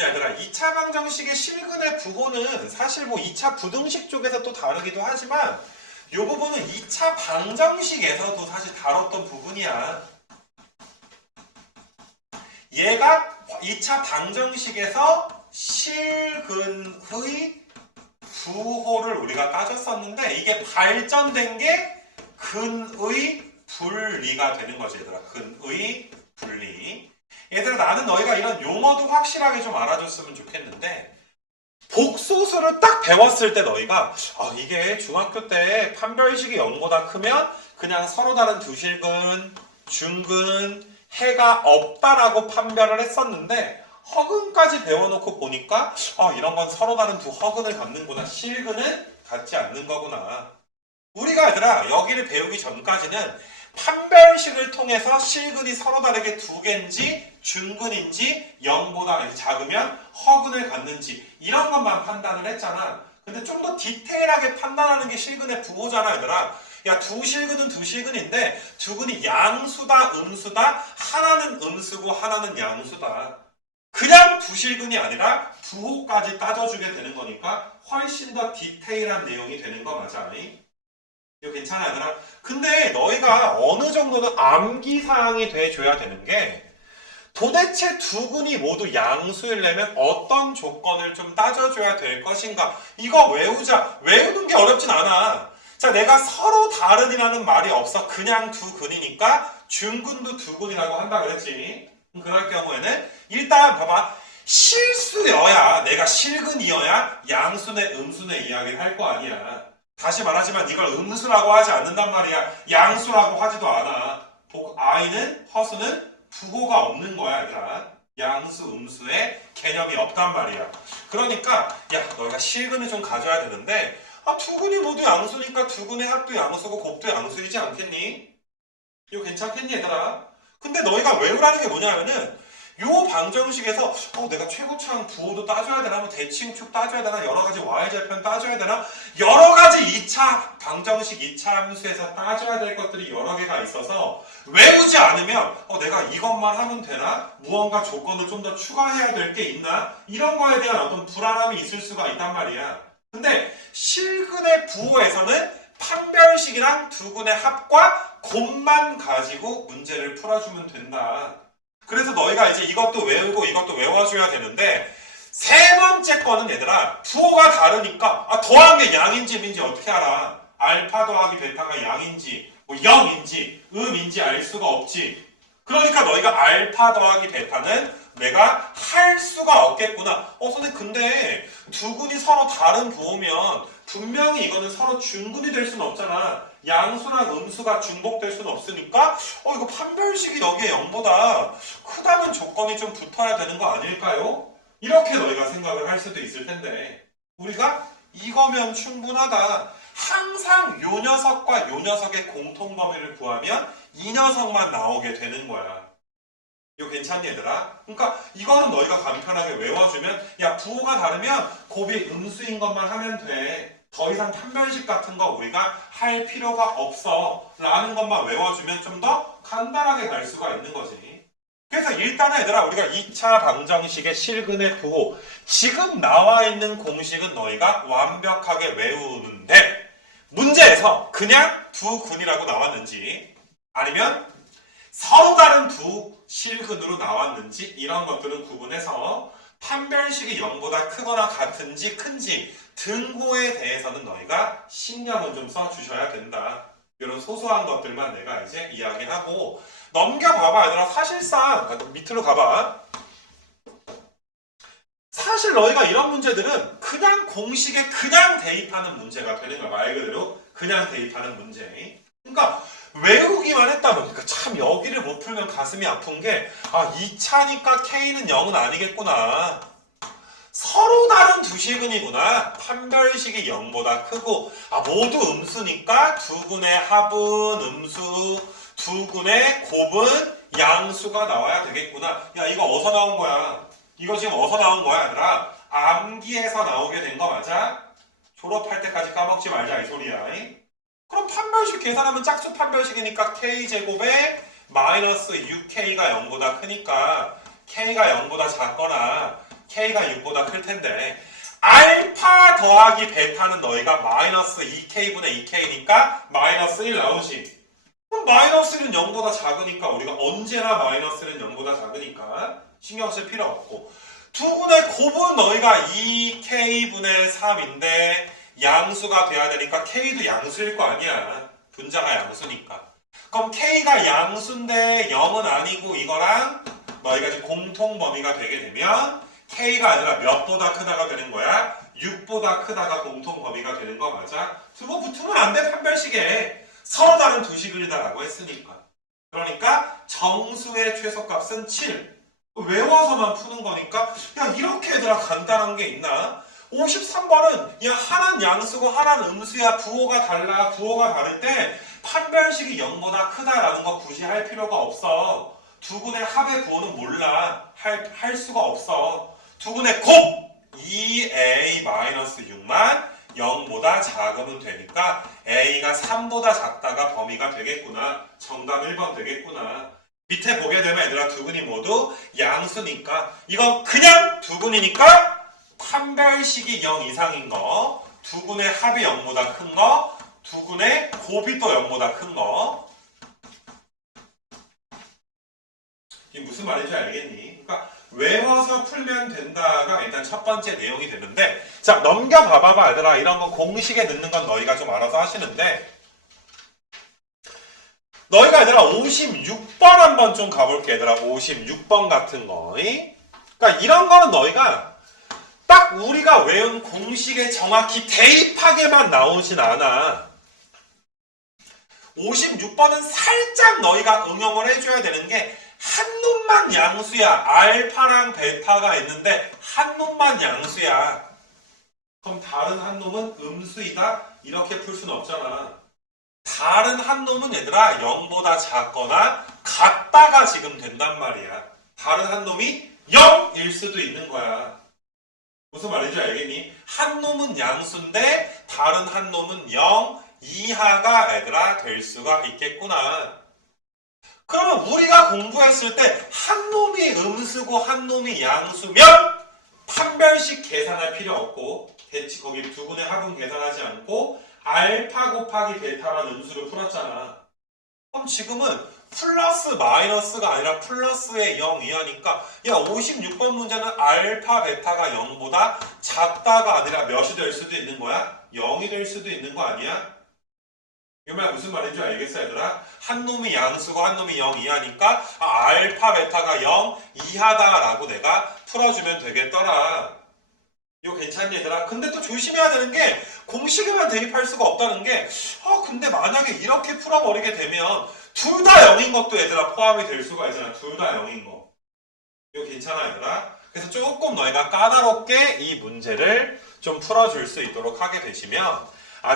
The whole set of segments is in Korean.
무엇이냐 얘들아, 2차 방정식의 실근의 부호는 사실 뭐 2차 부등식 쪽에서 또 다르기도 하지만 이 부분은 2차 방정식에서도 사실 다뤘던 부분이야. 얘가 2차 방정식에서 실근의 부호를 우리가 따졌었는데 이게 발전된 게 근의 분리가 되는 거지 얘들아. 근의 분리. 얘들아, 나는 너희가 이런 용어도 확실하게 좀 알아줬으면 좋겠는데 복소수를 딱 배웠을 때 너희가 이게 중학교 때 판별식이 0보다 크면 그냥 서로 다른 두 실근, 중근, 해가 없다라고 판별을 했었는데 허근까지 배워놓고 보니까 이런 건 서로 다른 두 허근을 갖는구나. 실근은 갖지 않는 거구나. 우리가 얘들아 여기를 배우기 전까지는 판별식을 통해서 실근이 서로 다르게 두 개인지 중근인지 0보다 작으면 허근을 갖는지 이런 것만 판단을 했잖아. 근데 좀 더 디테일하게 판단하는 게 실근의 부호잖아 얘들아. 야, 두 실근은 두 실근인데 두 근이 양수다 음수다, 하나는 음수고 하나는 양수다. 그냥 두 실근이 아니라 부호까지 따져주게 되는 거니까 훨씬 더 디테일한 내용이 되는 거 맞아? 이거 괜찮아 얘들아? 근데 너희가 어느 정도는 암기사항이 돼줘야 되는 게 도대체 두 근이 모두 양수이려면 어떤 조건을 좀 따져줘야 될 것인가? 이거 외우자. 외우는 게 어렵진 않아. 자, 내가 서로 다른이라는 말이 없어. 그냥 두 근이니까 중근도 두 근이라고 한다 그랬지. 그럴 경우에는 일단 봐봐. 실수여야, 내가 실근이어야 양수네 음수네 이야기를 할 거 아니야. 다시 말하지만 이걸 음수라고 하지 않는단 말이야. 양수라고 하지도 않아. I는, 허수는 부호가 없는 거야 얘들아. 양수, 음수의 개념이 없단 말이야. 그러니까 야, 너희가 실근을 좀 가져야 되는데 두 근이 모두 양수니까 두 근의 합도 양수고 곱도 양수이지 않겠니? 이거 괜찮겠니 얘들아? 근데 너희가 외우라는 게 뭐냐면은 요 방정식에서 내가 최고차항 부호도 따져야 되나? 뭐 대칭축 따져야 되나? 여러 가지 y절편 따져야 되나? 여러 가지 2차 방정식 2차 함수에서 따져야 될 것들이 여러 개가 있어서 외우지 않으면 내가 이것만 하면 되나? 무언가 조건을 좀 더 추가해야 될 게 있나? 이런 거에 대한 어떤 불안함이 있을 수가 있단 말이야. 근데 실근의 부호에서는 판별식이랑 두 근의 합과 곱만 가지고 문제를 풀어주면 된다. 그래서 너희가 이제 이것도 외우고 이것도 외워줘야 되는데 세 번째 거는 얘들아 부호가 다르니까 더한 게 양인지 민지 어떻게 알아? 알파 더하기 베타가 양인지 뭐 0인지 음인지 알 수가 없지. 그러니까 너희가 알파 더하기 베타는 내가 할 수가 없겠구나. 선생님 근데 두 근이 서로 다른 부호면 분명히 이거는 서로 중근이 될 수는 없잖아. 양수랑 음수가 중복될 수는 없으니까 이거 판별식이 여기에 0보다 크다는 조건이 좀 붙어야 되는 거 아닐까요? 이렇게 너희가 생각을 할 수도 있을 텐데 우리가 이거면 충분하다. 항상 요 녀석과 요 녀석의 공통범위를 구하면 이 녀석만 나오게 되는 거야. 이거 괜찮니 얘들아? 그러니까 이거는 너희가 간편하게 외워주면 야, 부호가 다르면 곱이 음수인 것만 하면 돼. 더 이상 판별식 같은 거 우리가 할 필요가 없어 라는 것만 외워주면 좀 더 간단하게 갈 수가 있는 거지. 그래서 일단은 얘들아 우리가 2차 방정식의 실근의 부호 지금 나와 있는 공식은 너희가 완벽하게 외우는데 문제에서 그냥 두 근이라고 나왔는지 아니면 서로 다른 두 실근으로 나왔는지 이런 것들은 구분해서 판별식이 0보다 크거나 같은지 큰지 등호에 대해서는 너희가 신경을 좀 써주셔야 된다. 이런 소소한 것들만 내가 이제 이야기하고 넘겨봐봐 얘들아. 사실상 밑으로 가봐. 사실 너희가 이런 문제들은 그냥 공식에 그냥 대입하는 문제가 되는 거야. 말 그대로 그냥 대입하는 문제. 그러니까 외우기만 했다면 그러니까 참 여기를 못 풀면 가슴이 아픈 게 2차니까 K는 0은 아니겠구나. 서로 다른 두 실근이구나. 판별식이 0보다 크고 모두 음수니까 두 근의 합은 음수, 두 근의 곱은 양수가 나와야 되겠구나. 야, 이거 어디서 나온 거야? 이거 지금 어디서 나온 거야 얘들아? 암기에서 나오게 된 거 맞아? 졸업할 때까지 까먹지 말자 이 소리야. 그럼 판별식 계산하면 짝수 판별식이니까 K제곱에 마이너스 6K가 0보다 크니까 K가 0보다 작거나 K가 6보다 클 텐데 알파 더하기 베타는 너희가 마이너스 2K분의 2K니까 마이너스 1 나오지. 그럼 마이너스 1은 0보다 작으니까 우리가 언제나 마이너스 1은 0보다 작으니까 신경 쓸 필요 없고 두분의 곱은 너희가 2K분의 3인데 양수가 돼야 되니까 K도 양수일 거 아니야. 분자가 양수니까. 그럼 K가 양수인데 0은 아니고 이거랑 너희가 지금 공통 범위가 되게 되면 K가 아니라 몇보다 크다가 되는 거야? 6보다 크다가 공통 범위가 되는 거 맞아? 두고 붙으면 안 돼, 판별식에. 서로 다른 두 식이다라고 했으니까. 그러니까 정수의 최소값은 7. 외워서만 푸는 거니까 야 이렇게 얘들아 간단한 게 있나? 53번은 야 하나는 양수고 하나는 음수야. 부호가 달라. 부호가 다를 때 판별식이 0보다 크다라는 거 굳이 할 필요가 없어. 두근의 합의 부호는 몰라. 할 수가 없어. 두근의 곱 2a-6만 0보다 작으면 되니까 a가 3보다 작다가 범위가 되겠구나. 정답 1번 되겠구나. 밑에 보게 되면 얘들아 두근이 모두 양수니까 이건 그냥 두근이니까 판별식이 0 이상인 거, 두근의 합이 0보다 큰 거, 두근의 곱이 또 0보다 큰 거. 이게 무슨 말인지 알겠니? 그러니까 외워서 풀면 된다가 일단 첫 번째 내용이 되는데 자 넘겨봐봐 얘들아. 이런 거 공식에 넣는 건 너희가 좀 알아서 하시는데 너희가 얘들아 56번 한번 좀 가볼게 얘들아. 56번 같은 거. 그러니까 이런 거는 너희가 딱 우리가 외운 공식에 정확히 대입하게만 나오진 않아. 56번은 살짝 너희가 응용을 해줘야 되는 게 한 놈만 양수야. 알파랑 베타가 있는데 한 놈만 양수야. 그럼 다른 한 놈은 음수이다? 이렇게 풀 수는 없잖아. 다른 한 놈은 얘들아 0보다 작거나 같다가 지금 된단 말이야. 다른 한 놈이 0일 수도 있는 거야. 무슨 말인지 알겠니? 한 놈은 양수인데 다른 한 놈은 0 이하가 얘들아 될 수가 있겠구나. 그러면 우리가 공부했을 때 한 놈이 음수고 한 놈이 양수면 판별식 계산할 필요 없고 대치 거기 두근의 합은 계산하지 않고 알파 곱하기 베타란 음수를 풀었잖아. 그럼 지금은 플러스 마이너스가 아니라 플러스의 0 이하니까 야 56번 문제는 알파 베타가 0보다 작다가 아니라 몇이 될 수도 있는 거야? 0이 될 수도 있는 거 아니야? 이 말 무슨 말인지 알겠어 얘들아? 한 놈이 양수고 한 놈이 0 이하니까 알파 베타가 0 이하다라고 내가 풀어주면 되겠더라. 이거 괜찮니 얘들아? 근데 또 조심해야 되는 게 공식에만 대입할 수가 없다는 게 근데 만약에 이렇게 풀어버리게 되면 둘 다 0인 것도 얘들아 포함이 될 수가 있잖아. 둘 다 0인 거. 이거 괜찮아 얘들아? 그래서 조금 너희가 까다롭게 이 문제를 좀 풀어줄 수 있도록 하게 되시면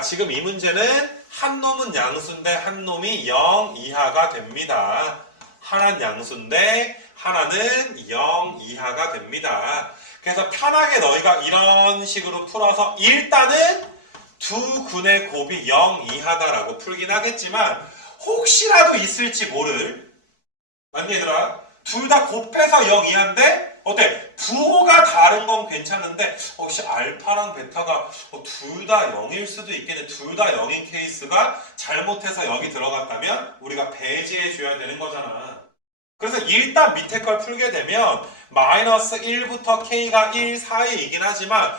지금 이 문제는 한 놈은 양수인데 한 놈이 0 이하가 됩니다. 하나는 양수인데 하나는 0 이하가 됩니다. 그래서 편하게 너희가 이런 식으로 풀어서 일단은 두 근의 곱이 0 이하다라고 풀긴 하겠지만 혹시라도 있을지 모를 맞니 얘들아? 둘 다 곱해서 0 이하인데 어때? 부호가 다른 건 괜찮은데 혹시 알파랑 베타가 둘 다 0일 수도 있겠네. 둘 다 0인 케이스가 잘못해서 여기 들어갔다면 우리가 배제해 줘야 되는 거잖아. 그래서 일단 밑에 걸 풀게 되면 마이너스 1부터 K가 1 사이이긴 하지만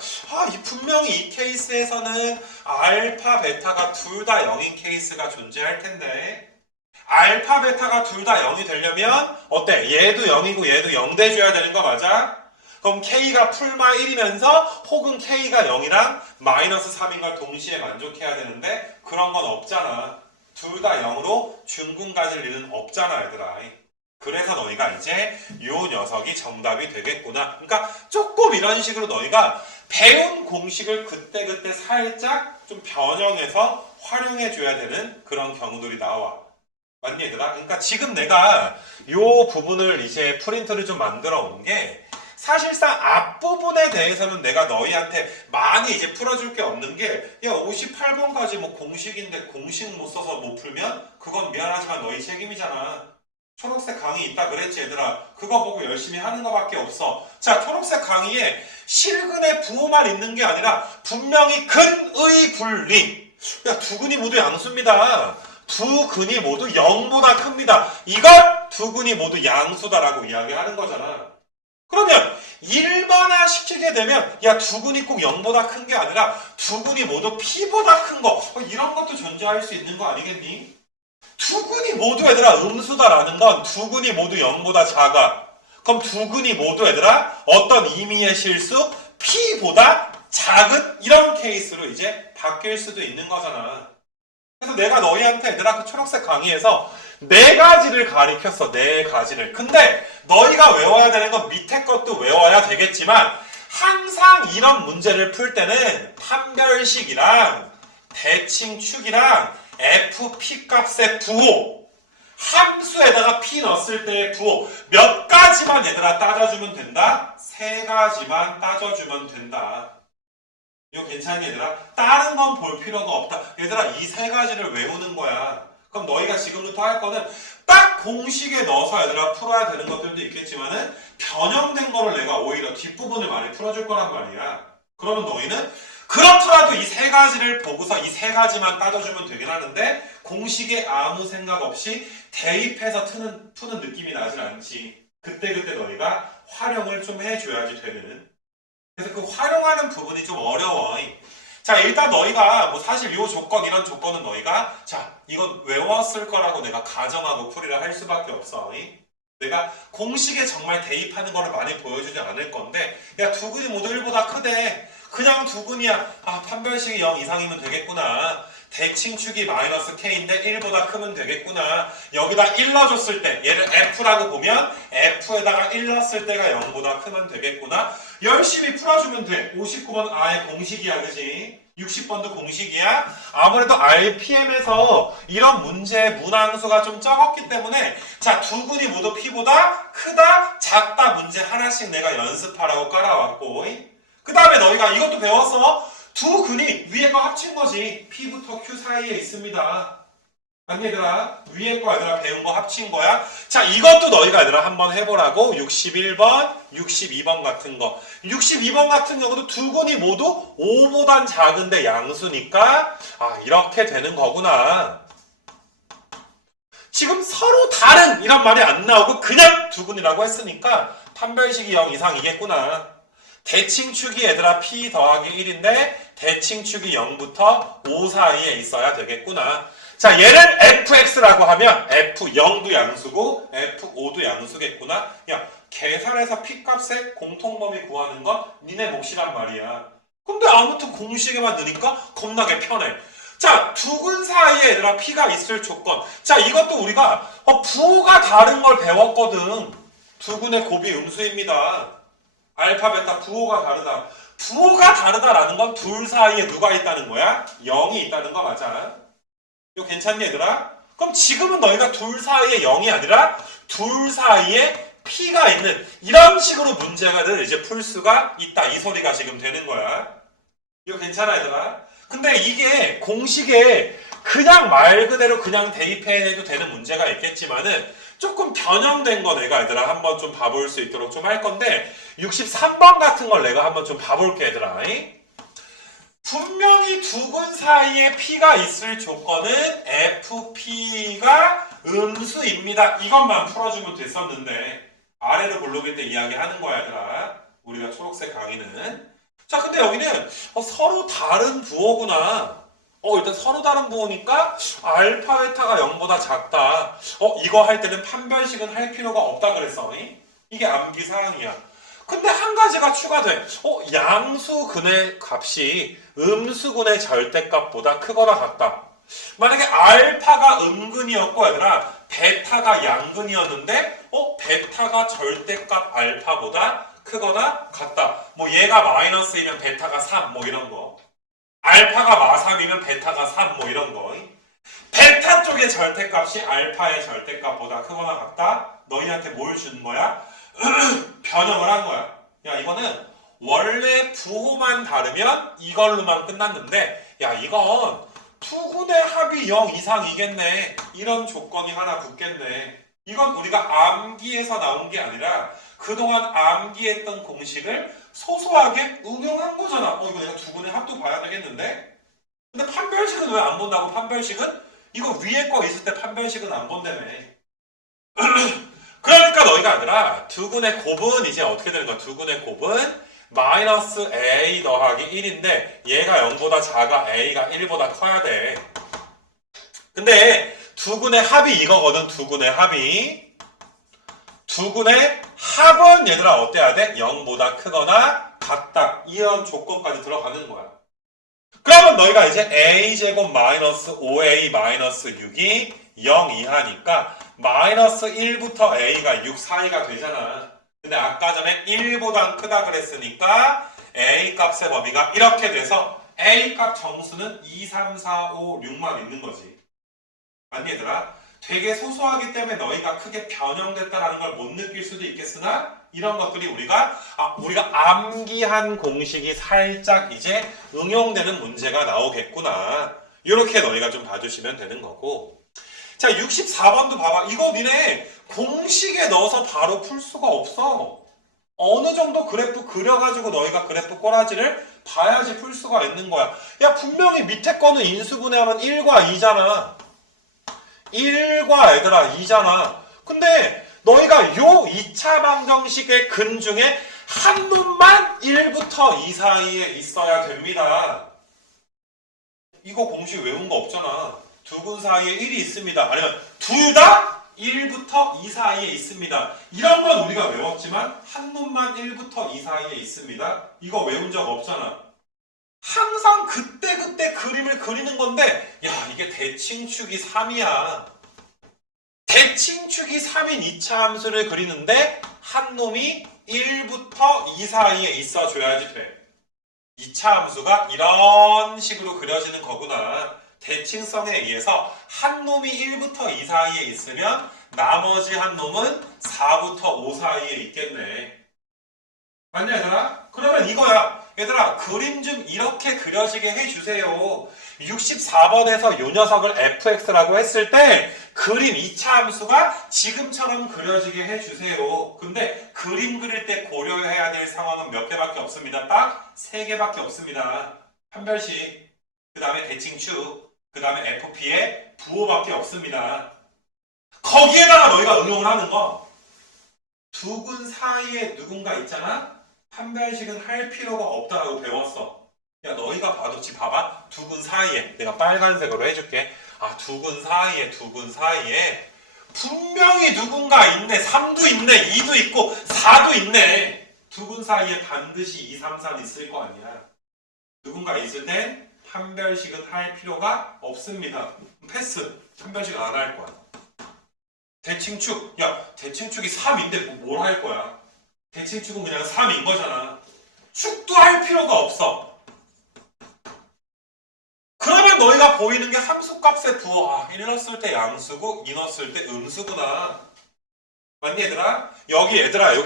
분명히 이 케이스에서는 알파, 베타가 둘 다 0인 케이스가 존재할 텐데 알파, 베타가 둘 다 0이 되려면 어때? 얘도 0이고 얘도 0 돼줘야 되는 거 맞아? 그럼 K가 풀마 1이면서 혹은 K가 0이랑 마이너스 3인 걸 동시에 만족해야 되는데 그런 건 없잖아. 둘 다 0으로 중군 가질 일은 없잖아 얘들아. 그래서 너희가 이제 요 녀석이 정답이 되겠구나. 그러니까 조금 이런 식으로 너희가 배운 공식을 그때그때 살짝 좀 변형해서 활용해 줘야 되는 그런 경우들이 나와. 맞니 얘들아? 그러니까 지금 내가 요 부분을 이제 프린트를 좀 만들어 온 게 사실상 앞부분에 대해서는 내가 너희한테 많이 이제 풀어줄 게 없는 게 야 58번까지 뭐 공식인데 공식 못 써서 못 풀면 그건 미안하지만 너희 책임이잖아. 초록색 강의 있다 그랬지 얘들아. 그거 보고 열심히 하는 거밖에 없어. 자, 초록색 강의에 실근의 부호만 있는 게 아니라 분명히 근의 분리. 야, 두 근이 모두 양수입니다. 두 근이 모두 0보다 큽니다. 이걸 두 근이 모두 양수다라고 이야기하는 거잖아. 그러면 일반화 시키게 되면 야, 두 근이 꼭 0보다 큰 게 아니라 두 근이 모두 P보다 큰 거. 이런 것도 존재할 수 있는 거 아니겠니? 두 근이 모두 얘들아 음수다라는 건 두 근이 모두 0보다 작아. 그럼 두 근이 모두 얘들아 어떤 의미의 실수? P보다 작은 이런 케이스로 이제 바뀔 수도 있는 거잖아. 그래서 내가 너희한테 얘들아 그 초록색 강의에서 네 가지를 가리켰어. 네 가지를. 근데 너희가 외워야 되는 건 밑에 것도 외워야 되겠지만 항상 이런 문제를 풀 때는 판별식이랑 대칭축이랑 FP 값의 부호, 함수에다가 P 넣었을 때의 부호 몇 가지만 얘들아 따져주면 된다? 세 가지만 따져주면 된다. 이거 괜찮니 얘들아? 다른 건 볼 필요가 없다. 얘들아 이 세 가지를 외우는 거야. 그럼 너희가 지금부터 할 거는 딱 공식에 넣어서 얘들아 풀어야 되는 것들도 있겠지만은 변형된 거를 내가 오히려 뒷부분을 많이 풀어줄 거란 말이야. 그러면 너희는 그렇더라도 이 세 가지를 보고서 이 세 가지만 따져주면 되긴 하는데 공식에 아무 생각 없이 대입해서 푸는 느낌이 나질 않지. 그때그때 너희가 활용을 좀 해줘야지 되는. 그래서 그 활용하는 부분이 좀 어려워. 자, 일단 너희가 뭐 사실 요 조건 이런 조건은 너희가 자 이건 외웠을 거라고 내가 가정하고 풀이를 할 수밖에 없어. 내가 공식에 정말 대입하는 거를 많이 보여주지 않을 건데 야 두 근이 모두 1보다 크대. 그냥 두 근이야. 아 판별식이 0 이상이면 되겠구나. 대칭축이 마이너스 k인데 1보다 크면 되겠구나. 여기다 1 넣어줬을 때 얘를 f라고 보면 f에다가 1 넣었을 때가 0보다 크면 되겠구나. 열심히 풀어주면 돼. 59번 아예 공식이야 그지? 60번도 공식이야. 아무래도 RPM에서 이런 문제의 문항수가 좀 적었기 때문에 자 두 근이 모두 P보다 크다 작다 문제 하나씩 내가 연습하라고 깔아왔고 그 다음에 너희가 이것도 배웠어. 두 근이 위에 거 합친 거지. P부터 Q 사이에 있습니다. 아니 얘들아 위에 거 얘들아 배운 거 합친 거야. 자 이것도 너희가 얘들아 한번 해보라고. 61번 62번 같은 거 62번 같은 경우도 두 근이 모두 5보단 작은데 양수니까 아 이렇게 되는 거구나. 지금 서로 다른 이란 말이 안 나오고 그냥 두 근이라고 했으니까 판별식이 0 이상이겠구나. 대칭축이 얘들아 P 더하기 1인데 대칭축이 0부터 5 사이에 있어야 되겠구나. 자 얘를 fx라고 하면 f0도 양수고 f5도 양수겠구나. 야 계산해서 P값의 공통범위 구하는 건 니네 몫이란 말이야. 근데 아무튼 공식에만 넣으니까 겁나게 편해. 자 두 근 사이에 얘들아 P가 있을 조건. 자 이것도 우리가 부호가 다른 걸 배웠거든. 두 근의 곱이 음수입니다. 알파, 베타, 부호가 다르다. 부호가 다르다라는 건 둘 사이에 누가 있다는 거야? 0이 있다는 거 맞아. 이거 괜찮니 얘들아? 그럼 지금은 너희가 둘 사이에 0이 아니라 둘 사이에 P가 있는 이런 식으로 문제를 이제 풀 수가 있다. 이 소리가 지금 되는 거야. 이거 괜찮아 얘들아? 근데 이게 공식에 그냥 말 그대로 그냥 대입해도 되는 문제가 있겠지만은 조금 변형된 거 내가 얘들아 한번 좀 봐볼 수 있도록 좀 할 건데 63번 같은 걸 내가 한번 좀 봐볼게 얘들아. 분명히 두 근 사이에 P가 있을 조건은 FP가 음수입니다. 이것만 풀어주면 됐었는데 아래로 볼록일 때 이야기하는 거야 얘들아. 우리가 초록색 강의는 자 근데 여기는 서로 다른 부호구나. 일단 서로 다른 부호니까 알파 베타가 0보다 작다. 이거 할 때는 판별식은 할 필요가 없다 그랬어. 이게 암기사항이야. 근데 한 가지가 추가돼. 양수근의 값이 음수근의 절대값보다 크거나 같다. 만약에 알파가 음근이었고 얘들아 베타가 양근이었는데 베타가 절대값 알파보다 크거나 같다. 뭐 얘가 마이너스이면 베타가 3 뭐 이런 거. 알파가 마3이면 베타가 3 뭐 이런 거. 베타 쪽의 절대값이 알파의 절대값보다 크거나 같다. 너희한테 뭘 준 거야? 변형을 한 거야. 야 이거는 원래 부호만 다르면 이걸로만 끝났는데 야 이건 투근의 합이 0 이상이겠네. 이런 조건이 하나 붙겠네. 이건 우리가 암기에서 나온 게 아니라 그동안 암기했던 공식을 소소하게 응용한 거잖아. 이거 내가 두근의 합도 봐야 되겠는데? 근데 판별식은 왜 안 본다고? 판별식은? 이거 위에 거 있을 때 판별식은 안 본다며. 그러니까 너희가 아니라 두근의 곱은 이제 어떻게 되는 거야? 두근의 곱은 마이너스 a 더하기 1인데 얘가 0보다 작아 a가 1보다 커야 돼. 근데 두근의 합이 이거거든. 두근의 합이. 두근의 합은 얘들아 어때야 돼? 0보다 크거나 같다. 이런 조건까지 들어가는 거야. 그러면 너희가 이제 a제곱 마이너스 5a 마이너스 6이 0 이하니까 마이너스 1부터 a가 6 사이가 되잖아. 근데 아까 전에 1보다 크다 그랬으니까 a 값의 범위가 이렇게 돼서 a 값 정수는 2, 3, 4, 5, 6만 있는 거지. 맞니 얘들아? 되게 소소하기 때문에 너희가 크게 변형됐다라는 걸 못 느낄 수도 있겠으나 이런 것들이 우리가 암기한 공식이 살짝 이제 응용되는 문제가 나오겠구나. 이렇게 너희가 좀 봐주시면 되는 거고. 자, 64번도 봐봐. 이거 니네 공식에 넣어서 바로 풀 수가 없어. 어느 정도 그래프 그려가지고 너희가 그래프 꼬라지를 봐야지 풀 수가 있는 거야. 야, 분명히 밑에 거는 인수분해하면 1과 2잖아. 1과 얘들아 2잖아. 근데 너희가 요 2차 방정식의 근 중에 한 놈만 1부터 2 사이에 있어야 됩니다. 이거 공식 외운 거 없잖아. 두 근 사이에 1이 있습니다. 아니면 둘 다 1부터 2 사이에 있습니다. 이런 건 우리가 외웠지만 한 놈만 1부터 2 사이에 있습니다. 이거 외운 적 없잖아. 항상 그때 그림을 그리는 건데 야 이게 대칭축이 3이야. 대칭축이 3인 2차 함수를 그리는데 한 놈이 1부터 2 사이에 있어줘야지 돼. 2차 함수가 이런 식으로 그려지는 거구나. 대칭성에 의해서 한 놈이 1부터 2 사이에 있으면 나머지 한 놈은 4부터 5 사이에 있겠네. 맞냐 얘들아? 그러면 이거야. 얘들아 그림 좀 이렇게 그려지게 해주세요. 64번에서 요 녀석을 fx라고 했을 때 그림 2차 함수가 지금처럼 그려지게 해주세요. 근데 그림 그릴 때 고려해야 될 상황은 몇 개밖에 없습니다. 딱 3개밖에 없습니다. 판별식, 그 다음에 대칭축, 그 다음에 fp의 부호밖에 없습니다. 거기에다가 너희가 응용을 하는 거 두 근 사이에 누군가 있잖아? 판별식은 할 필요가 없다라고 배웠어. 야 너희가 봐도 지금 봐봐. 두 근 사이에 내가 빨간색으로 해줄게. 두 근 사이에 분명히 누군가 있네. 3도 있네. 2도 있고 4도 있네. 두 근 사이에 반드시 2, 3, 4는 있을 거 아니야. 누군가 있을 땐 판별식은 할 필요가 없습니다. 패스. 판별식은 안 할 거야. 대칭축. 야 대칭축이 3인데 뭘 할 거야. 대칭축은 그냥 3인 거잖아. 축도 할 필요가 없어. 그러면 너희가 보이는 게 함수값의 부호. 1 넣었을 때 양수고 2 넣었을 때 음수구나. 맞니 얘들아? 여기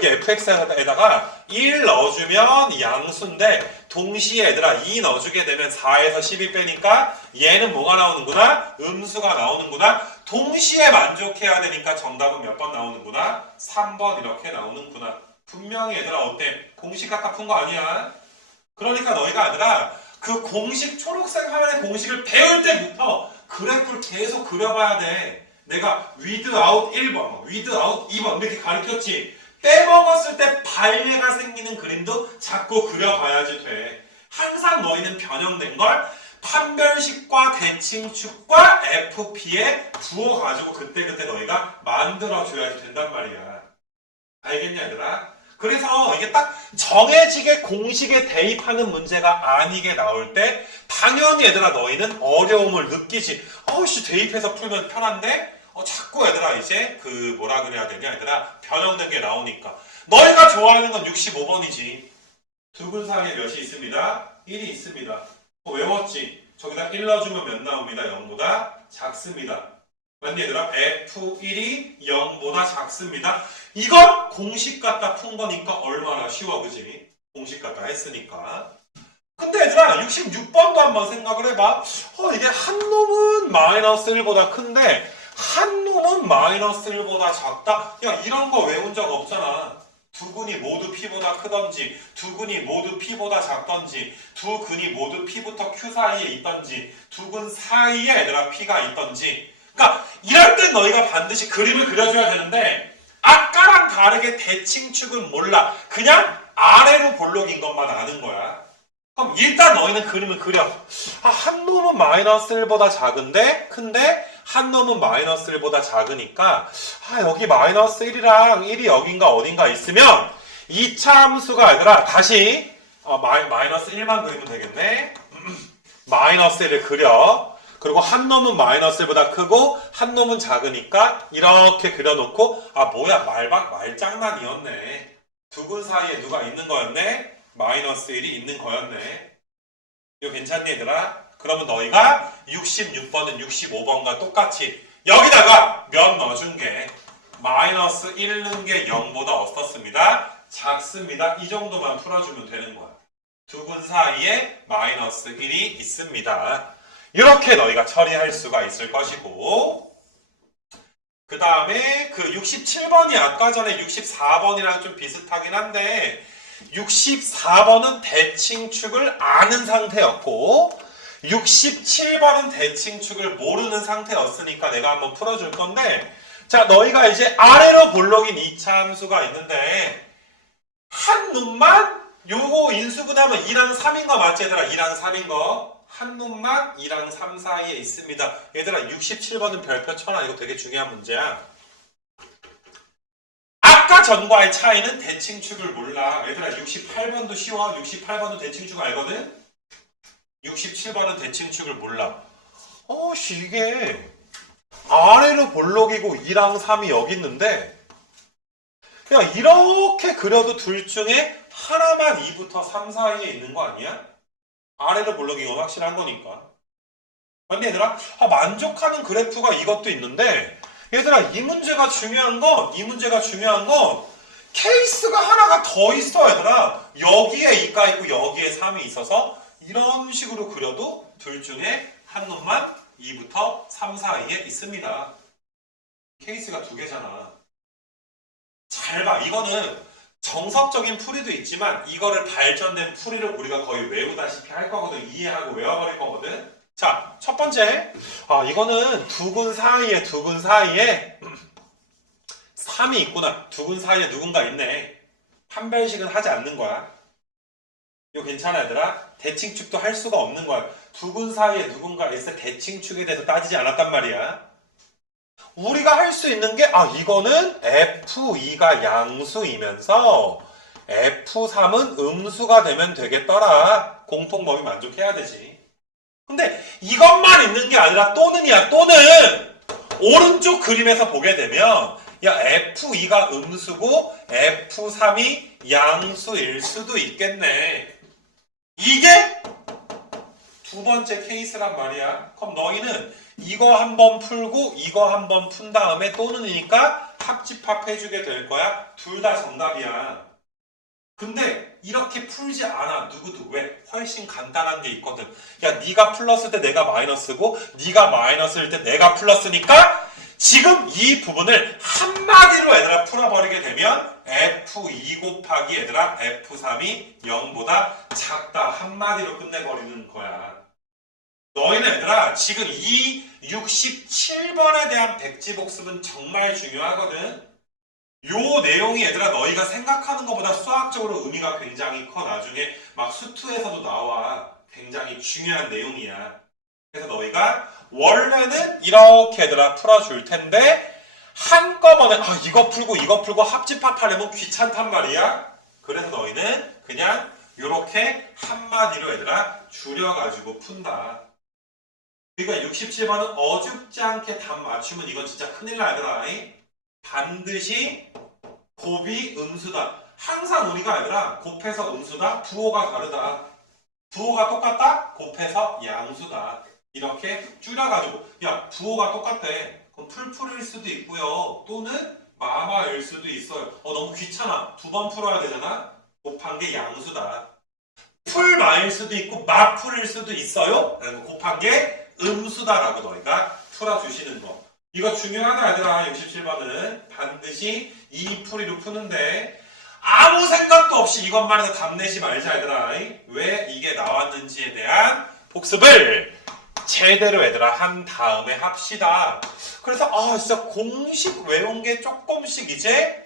fx에다가 1 넣어주면 양수인데 동시에 얘들아 2 넣어주게 되면 4에서 12 빼니까 얘는 뭐가 나오는구나? 음수가 나오는구나. 동시에 만족해야 되니까 정답은 몇 번 나오는구나? 3번 이렇게 나오는구나. 분명히 얘들아 어때? 공식 갖다 푼 거 아니야? 그러니까 너희가 아니라 그 공식 초록색 화면의 공식을 배울 때부터 그래프를 계속 그려봐야 돼. 내가 without 1번, without 2번 이렇게 가르쳤지. 빼먹었을 때 발매가 생기는 그림도 자꾸 그려봐야지 돼. 항상 너희는 변형된 걸 판별식과 대칭축과 FP의 부호 가지고 그때그때 너희가 만들어줘야지 된단 말이야. 알겠냐 얘들아? 그래서 이게 딱 정해지게 공식에 대입하는 문제가 아니게 나올 때 당연히 얘들아 너희는 어려움을 느끼지. 대입해서 풀면 편한데 자꾸 얘들아 이제 뭐라 그래야 되냐 얘들아 변형된 게 나오니까. 너희가 좋아하는 건 65번이지. 두 근 사이에 몇이 있습니다. 1이 있습니다. 외웠지? 저기다 1 넣어주면 몇 나옵니다. 0보다 작습니다. 맞니 얘들아? F1이 0보다 작습니다. 이건 공식 갖다 푼 거니까 얼마나 쉬워 그지? 공식 갖다 했으니까. 근데 얘들아 66번도 한번 생각을 해봐. 이게 한 놈은 마이너스 1보다 큰데 한 놈은 마이너스 1보다 작다? 야, 이런 거 외운 적 없잖아. 두 근이 모두 P보다 크던지, 두 근이 모두 P보다 작던지, 두 근이 모두 P부터 Q 사이에 있던지, 두 근 사이에 얘들아 P가 있던지. 그러니까 이럴 땐 너희가 반드시 그림을 그려줘야 되는데 아까랑 다르게 대칭축은 몰라. 그냥 아래로 볼록인 것만 아는 거야. 그럼 일단 너희는 그림을 그려. 한 놈은 마이너스 1보다 작은데 큰데 한 놈은 마이너스 1보다 작으니까 여기 마이너스 1이랑 1이 여긴가 어딘가 있으면 이 참수가 얘들아 다시 마이너스 1만 그리면 되겠네. 마이너스 1을 그려. 그리고 한 놈은 마이너스 1보다 크고 한 놈은 작으니까 이렇게 그려놓고 뭐야 말장난이었네. 두 근 사이에 누가 있는 거였네. 마이너스 1이 있는 거였네. 이거 괜찮니 얘들아? 그러면 너희가 66번은 65번과 똑같이 여기다가 몇 넣어준 게 마이너스 1 넣은 게 0보다 어떻습니다? 작습니다. 이 정도만 풀어주면 되는 거야. 두 근 사이에 마이너스 1이 있습니다. 이렇게 너희가 처리할 수가 있을 것이고 그 다음에 그 67번이 아까 전에 64번이랑 좀 비슷하긴 한데 64번은 대칭축을 아는 상태였고 67번은 대칭축을 모르는 상태였으니까 내가 한번 풀어줄 건데 자 너희가 이제 아래로 볼록인 이차함수가 있는데 한 놈만 요거 인수분해하면 2랑 3인 거 맞지 얘들아? 2랑 3인 거 한 놈만 2랑 3 사이에 있습니다. 얘들아 67번은 별표 쳐놔. 이거 되게 중요한 문제야. 아까 전과의 차이는 대칭축을 몰라. 얘들아 68번도 쉬워. 68번도 대칭축 알거든? 67번은 대칭축을 몰라. 이게 아래로 볼록이고 2랑 3이 여기 있는데 그냥 이렇게 그려도 둘 중에 하나만 2부터 3 사이에 있는 거 아니야? 아래로 볼록이고 확실한 거니까. 근데 얘들아 만족하는 그래프가 이것도 있는데 얘들아 이 문제가 중요한 건 케이스가 하나가 더 있어 얘들아. 여기에 2가 있고 여기에 3이 있어서 이런 식으로 그려도 둘 중에 한 놈만 2부터 3 사이에 있습니다. 케이스가 두 개잖아. 잘 봐. 이거는 정석적인 풀이도 있지만 이거를 발전된 풀이를 우리가 거의 외우다시피 할 거거든. 이해하고 외워버릴 거거든. 자, 첫 번째. 이거는 두 근 사이에 3이 있구나. 두 근 사이에 누군가 있네. 판별식은 하지 않는 거야. 이거 괜찮아 얘들아? 대칭축도 할 수가 없는 거야. 두 근 사이에 누군가 있어. 대칭축에 대해서 따지지 않았단 말이야. 우리가 할 수 있는 게 이거는 F2가 양수이면서 F3은 음수가 되면 되겠더라. 공통범위 만족해야 되지. 근데 이것만 있는 게 아니라 또는이야. 또는 오른쪽 그림에서 보게 되면 F2가 음수고 F3이 양수일 수도 있겠네. 이게 두 번째 케이스란 말이야. 그럼 너희는 이거 한번 풀고 이거 한번 푼 다음에 또는이니까 합집합해주게 될 거야. 둘 다 정답이야. 근데 이렇게 풀지 않아. 누구도. 왜? 훨씬 간단한 게 있거든. 네가 플러스일 때 내가 마이너스고 네가 마이너스일 때 내가 플러스니까 지금 이 부분을 한마디로 얘들아 풀어버리게 되면 F2 곱하기 얘들아 F3이 0보다 작다. 한마디로 끝내버리는 거야. 너희는 얘들아 지금 이 67번에 대한 백지복습은 정말 중요하거든. 요 내용이 얘들아 너희가 생각하는 것보다 수학적으로 의미가 굉장히 커. 나중에 막 수투에서도 나와. 굉장히 중요한 내용이야. 그래서 너희가 원래는 이렇게 얘들아 풀어줄 텐데 한꺼번에 이거 풀고 합집합하려면 귀찮단 말이야. 그래서 너희는 그냥 요렇게 한마디로 얘들아 줄여가지고 푼다. 그러니까 67번은 어줍지 않게 답 맞추면 이건 진짜 큰일 나더라. 반드시 곱이 음수다. 항상 우리가 얘들아 곱해서 음수다. 부호가 다르다. 부호가 똑같다. 곱해서 양수다. 이렇게 줄여가지고 부호가 똑같대. 그럼 풀풀일 수도 있고요. 또는 마마일 수도 있어요. 너무 귀찮아. 두 번 풀어야 되잖아. 곱한 게 양수다. 풀마일 수도 있고 마풀일 수도 있어요. 곱한 게 음수다라고 너희가 풀어주시는 거. 이거 중요하다 얘들아. 67번은 반드시 이 풀이로 푸는데 아무 생각도 없이 이것만 해서 답 내지 말자 얘들아. 왜 이게 나왔는지에 대한 복습을 제대로 얘들아 한 다음에 합시다. 그래서 진짜 공식 외운 게 조금씩 이제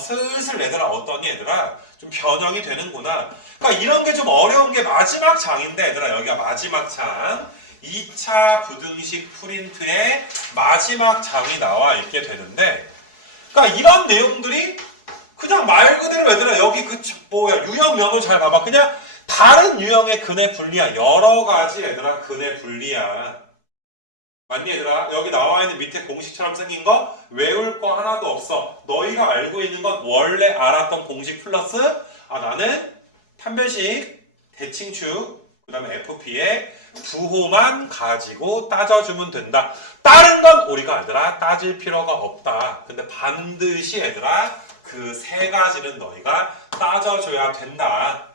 슬슬 얘들아 어떠니 얘들아 좀 변형이 되는구나. 그러니까 이런 게 좀 어려운 게 마지막 장인데 얘들아 여기가 마지막 장 2차 부등식 프린트의 마지막 장이 나와 있게 되는데 그러니까 이런 내용들이 그냥 말 그대로 얘들아 여기 유형명을 잘 봐봐. 그냥 다른 유형의 근의 분리야. 여러 가지 얘들아 근의 분리야. 맞니 얘들아? 여기 나와 있는 밑에 공식처럼 생긴 거 외울 거 하나도 없어. 너희가 알고 있는 건 원래 알았던 공식 플러스 나는 판별식, 대칭축, 그 다음에 FP의 부호만 가지고 따져주면 된다. 다른 건 우리가 얘들아 따질 필요가 없다. 근데 반드시 얘들아 그 세 가지는 너희가 따져줘야 된다.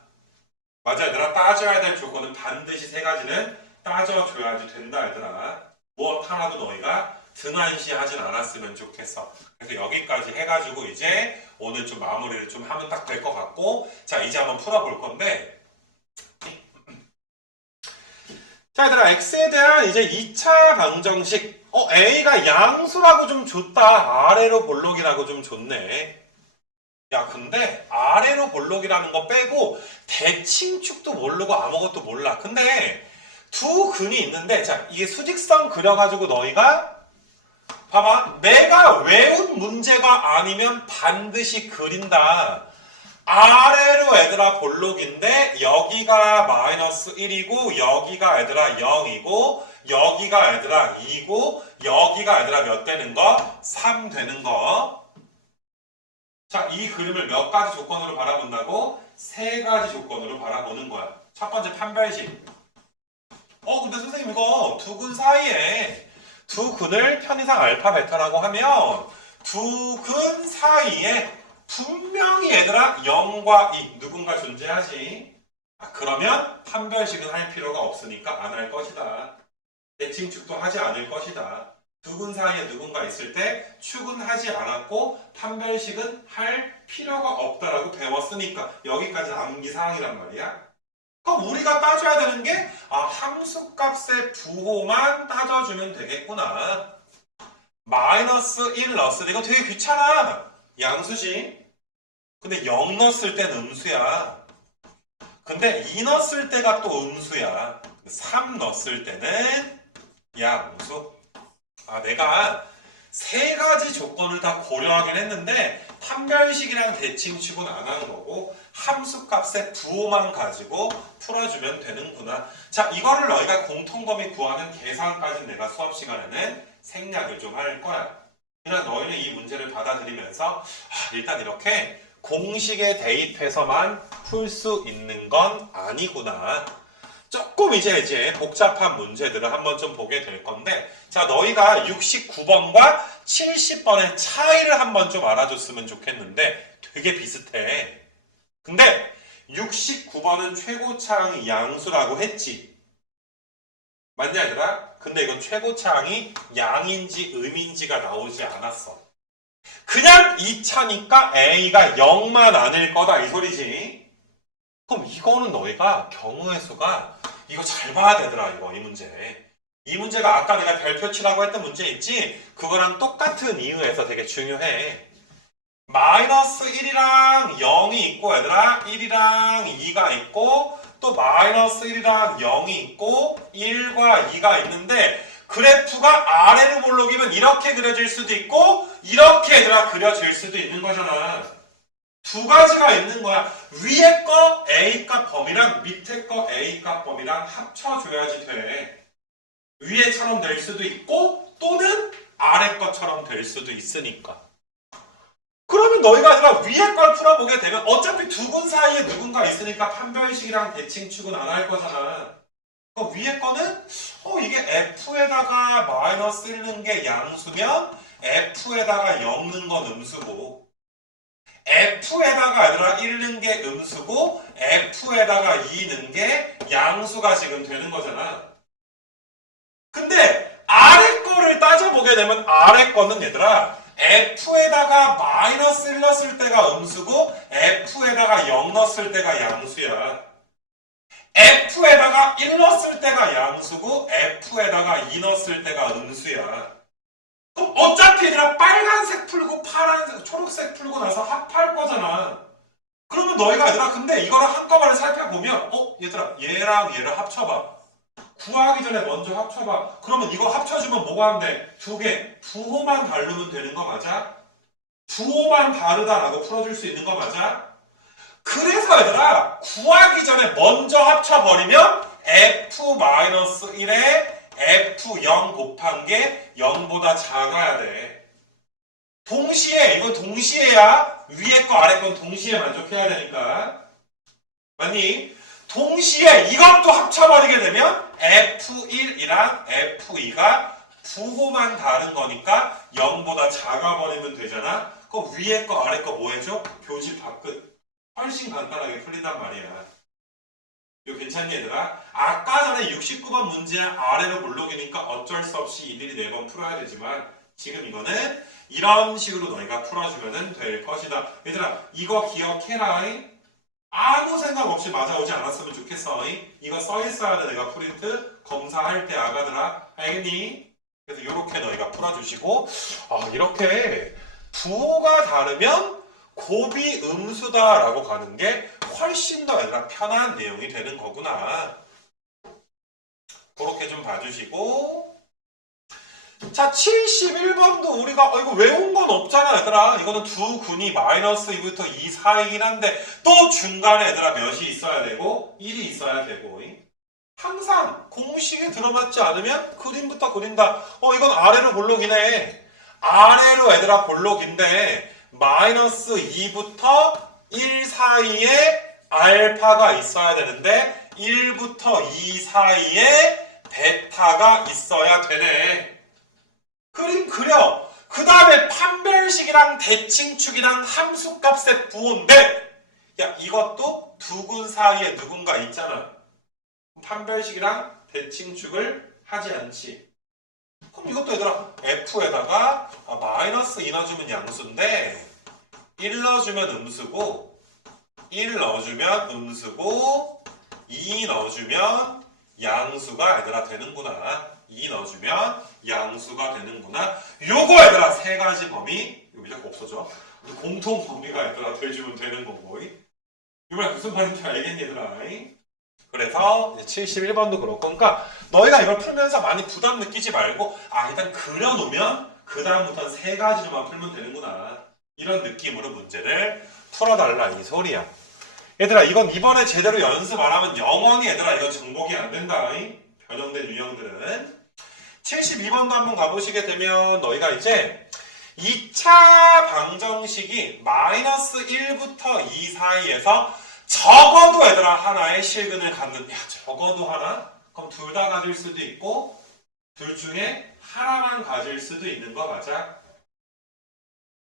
맞아 얘들아 따져야 될 조건은 반드시 세 가지는 따져줘야지 된다 얘들아. 무엇 하나도 너희가 등한시하진 않았으면 좋겠어. 그래서 여기까지 해가지고 이제 오늘 좀 마무리를 좀 하면 딱 될 것 같고 자 이제 한번 풀어볼 건데 자 얘들아 x에 대한 이제 2차 방정식 a가 양수라고 좀 줬다. 아래로 볼록이라고 좀 줬네. 야 근데 아래로 볼록이라는 거 빼고 대칭축도 모르고 아무것도 몰라. 근데 두 근이 있는데 자 이게 수직선 그려가지고 너희가 봐봐 내가 외운 문제가 아니면 반드시 그린다. 아래로 얘들아 볼록인데 여기가 마이너스 1이고 여기가 얘들아 0이고 여기가 얘들아 2고 여기가 얘들아 몇 되는 거? 3 되는 거. 자, 이 그림을 몇 가지 조건으로 바라본다고? 세 가지 조건으로 바라보는 거야. 첫 번째 판별식. 근데 선생님 이거 두 근 사이에 두 근을 편의상 알파 베타라고 하면 두 근 사이에 분명히 얘들아 0과 2 누군가 존재하지. 그러면 판별식은 할 필요가 없으니까 안 할 것이다. 대칭축도 하지 않을 것이다. 두 근 사이에 누군가 있을 때 축은 하지 않았고 판별식은 할 필요가 없다라고 배웠으니까 여기까지는 암기사항이란 말이야. 그럼 우리가 따져야 되는 게 함수값의 부호만 따져주면 되겠구나. 마이너스 1 넣었을 때 이거 되게 귀찮아. 양수지. 근데 0 넣었을 땐 음수야. 근데 2 넣었을 때가 또 음수야. 3 넣었을 때는 양수. 내가 세 가지 조건을 다 고려하긴 했는데 판별식이랑 대칭축은 안 하는 거고 함수값의 부호만 가지고 풀어주면 되는구나. 자, 이거를 너희가 공통범위 구하는 계산까지 내가 수업 시간에는 생략을 좀 할 거야. 그냥 너희는 이 문제를 받아들이면서 일단 이렇게 공식에 대입해서만 풀 수 있는 건 아니구나. 조금 이제 복잡한 문제들을 한번 좀 보게 될 건데 자 너희가 69번과 70번의 차이를 한번 좀 알아줬으면 좋겠는데 되게 비슷해. 근데 69번은 최고차항이 양수라고 했지. 맞냐 얘들아? 근데 이건 최고차항이 양인지 음인지가 나오지 않았어. 그냥 2차니까 A가 0만 아닐 거다 이 소리지. 그럼 이거는 너희가 경우의 수가 이거 잘 봐야 되더라 이 문제. 이 문제가 아까 내가 별표치라고 했던 문제 있지? 그거랑 똑같은 이유에서 되게 중요해. 마이너스 1이랑 0이 있고 얘들아 1이랑 2가 있고 또 마이너스 1이랑 0이 있고 1과 2가 있는데 그래프가 아래로 볼록이면 이렇게 그려질 수도 있고 이렇게 얘들아 그려질 수도 있는 거잖아. 두 가지가 있는 거야. 위에 거 A값 범위랑 밑에 거 A값 범위랑 합쳐줘야지 돼. 위에처럼 될 수도 있고 또는 아래 것처럼 될 수도 있으니까. 그러면 너희가 아니라 위에 걸 풀어보게 되면 어차피 두 근 사이에 누군가 있으니까 판별식이랑 대칭축은 안 할 거잖아. 그럼 위에 거는 이게 F에다가 마이너스 1 넣은 게 양수면 F에다가 0 넣은 건 음수고 F에다가 얘들아 1 넣은 게 음수고 F에다가 2 넣은 게 양수가 지금 되는 거잖아. 근데 아래 거를 실근을 따져보게 되면 아래 거는 얘들아 F에다가 마이너스 1 넣었을 때가 음수고 F에다가 0 넣었을 때가 양수야. F에다가 1 넣었을 때가 양수고 F에다가 2 넣었을 때가 음수야. 그럼 어차피 얘들아 빨간색 풀고 파란색, 초록색 풀고 나서 합할 거잖아. 그러면 너희가 얘들아 근데 이거를 한꺼번에 살펴보면 얘들아 얘랑 얘를 합쳐봐. 구하기 전에 먼저 합쳐봐. 그러면 이거 합쳐주면 뭐가 안 돼? 두 개. 부호만 다르면 되는 거 맞아? 부호만 다르다라고 풀어줄 수 있는 거 맞아? 그래서 얘들아 구하기 전에 먼저 합쳐버리면 F-1에 F0 곱한 게 0보다 작아야 돼. 동시에 이건 동시에야 위에 거 아래 건 동시에 만족해야 되니까. 맞니? 동시에 이것도 합쳐버리게 되면 F1이랑 F2가 부호만 다른 거니까 0보다 작아버리면 되잖아. 그럼 위에 거 아래 거 뭐 해줘? 교집 바끝. 훨씬 간단하게 풀린단 말이야. 이거 괜찮니 얘들아? 아까 전에 69번 문제 아래로 볼록이니까 어쩔 수 없이 일일이 4번 풀어야 되지만 지금 이거는 이런 식으로 너희가 풀어주면 될 것이다. 얘들아 이거 기억해라. 아무 생각 없이 맞아오지 않았으면 좋겠어. 이거 써있어야 돼. 내가 프린트 검사할 때 아가들아. 알겠니? 그래서 이렇게 너희가 풀어주시고 이렇게 부호가 다르면 곱이 음수다라고 가는 게 훨씬 더 얘들아 편한 내용이 되는 거구나. 그렇게 좀 봐주시고 자 71번도 우리가 이거 외운 건 없잖아 얘들아. 이거는 두 근이 마이너스 2부터 2 사이긴 한데 또 중간에 얘들아 몇이 있어야 되고 1이 있어야 되고 항상 공식에 들어맞지 않으면 그림부터 그린다. 이건 아래로 볼록이네. 아래로 얘들아 볼록인데 마이너스 2부터 1 사이에 알파가 있어야 되는데 1부터 2 사이에 베타가 있어야 되네. 그림 그려. 그 다음에 판별식이랑 대칭축이랑 함수값의 부호인데 야 이것도 두 근 사이에 누군가 있잖아. 판별식이랑 대칭축을 하지 않지. 그럼 이것도 얘들아 F에다가 마이너스 2 넣어주면 양수인데 1 넣어주면 음수고 1 넣어주면 음수고 2 넣어주면 양수가 얘들아 되는구나. 2 넣어주면 양수가 되는구나. 요거 얘들아 세 가지 범위 여기 자꾸 없어져. 공통 범위가 얘들아 돼주면 되는 거고. 이 말 무슨 말인지 알겠니 얘들아? 그래서 71번도 그렇고 그러니까 너희가 이걸 풀면서 많이 부담 느끼지 말고 일단 그려놓으면 그 다음부터는 세 가지로만 풀면 되는구나. 이런 느낌으로 문제를 풀어달라 이 소리야. 얘들아 이건 이번에 제대로 연습 안 하면 영원히 얘들아 이건 정복이 안 된다. 변형된 유형들은 72번도 한번 가보시게 되면 너희가 이제 2차 방정식이 마이너스 1부터 2 사이에서 적어도 얘들아 하나의 실근을 갖는 적어도 하나? 그럼 둘 다 가질 수도 있고 둘 중에 하나만 가질 수도 있는 거 맞아?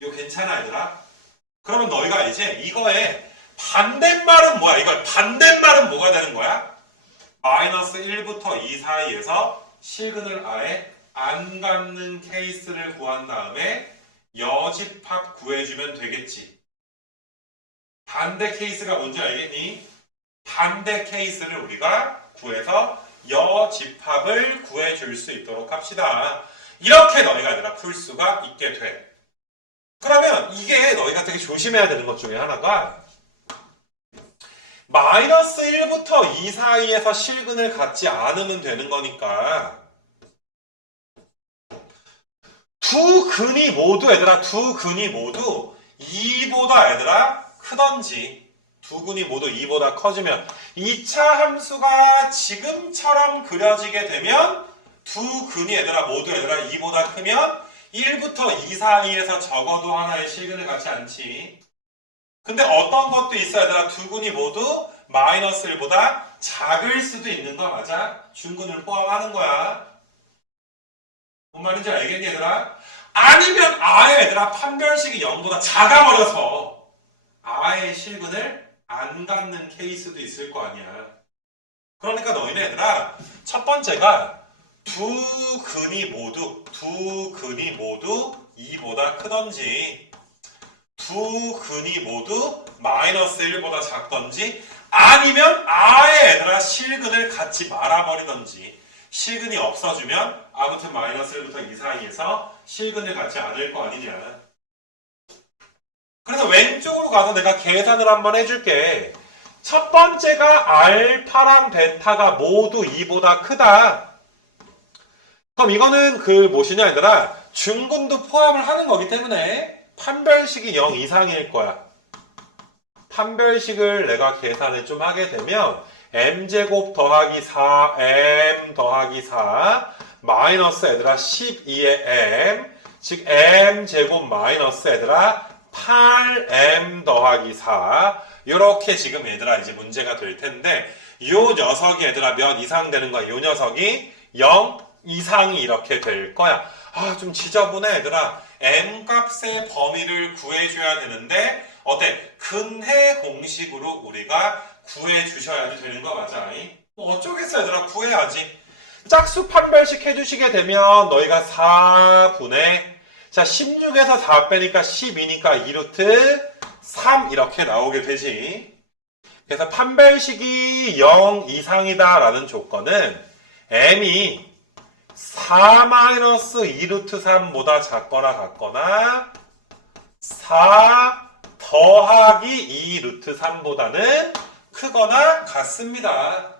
이거 괜찮아 얘들아? 그러면 너희가 이제 이거의 반대말은 뭐야? 이걸 반대말은 뭐가 되는 거야? 마이너스 1부터 2 사이에서 실근을 아예 안 갖는 케이스를 구한 다음에 여집합 구해주면 되겠지. 반대 케이스가 뭔지 알겠니? 반대 케이스를 우리가 구해서 여집합을 구해줄 수 있도록 합시다. 이렇게 너희가 얘들아 풀 수가 있게 돼. 그러면 이게 너희가 되게 조심해야 되는 것 중에 하나가 마이너스 1부터 2 사이에서 실근을 갖지 않으면 되는 거니까 두 근이 모두 얘들아 두 근이 모두 2보다 얘들아 크던지 두 근이 모두 2보다 커지면 2차 함수가 지금처럼 그려지게 되면 두 근이 얘들아 모두 얘들아 2보다 크면 1부터 2 사이에서 적어도 하나의 실근을 갖지 않지. 근데 어떤 것도 있어 얘들아 두 근이 모두 마이너스 1보다 작을 수도 있는 거 맞아? 중근을 포함하는 거야. 뭔 말인지 알겠니 얘들아? 아니면 아예 얘들아 판별식이 0보다 작아버려서 아예 실근을 안 갖는 케이스도 있을 거 아니야. 그러니까 너희는 얘들아 첫 번째가 두 근이 모두 2보다 크던지 두 근이 모두 마이너스 1보다 작던지 아니면 아예 얘들아 실근을 갖지 말아버리던지 실근이 없어지면 아무튼 마이너스 1부터 2 사이에서 실근을 갖지 않을 거 아니냐. 그래서 왼쪽으로 가서 내가 계산을 한번 해줄게. 첫 번째가 알파랑 베타가 모두 2보다 크다. 그럼 이거는 무엇이냐 얘들아 중근도 포함을 하는 거기 때문에 판별식이 0 이상일 거야. 판별식을 내가 계산을 좀 하게 되면 m제곱 더하기 4m 더하기 4 마이너스 얘들아 12의 m 즉 m제곱 마이너스 얘들아 8m 더하기 4 요렇게 지금 얘들아 이제 문제가 될 텐데 요 녀석이 얘들아 몇 이상 되는 거야? 요 녀석이 0 이상이 이렇게 될 거야. 아, 좀 지저분해 얘들아. m 값의 범위를 구해줘야 되는데 어때? 근해 공식으로 우리가 구해주셔야지 되는 거 맞아? 어쩌겠어 얘들아 구해야지. 짝수 판별식 해주시게 되면 너희가 4분의 자 16에서 4 빼니까 12니까 2루트 3 이렇게 나오게 되지. 그래서 판별식이 0 이상이다 라는 조건은 m이 4-2루트 3보다 작거나 같거나 4 더하기 2루트 3보다는 크거나 같습니다.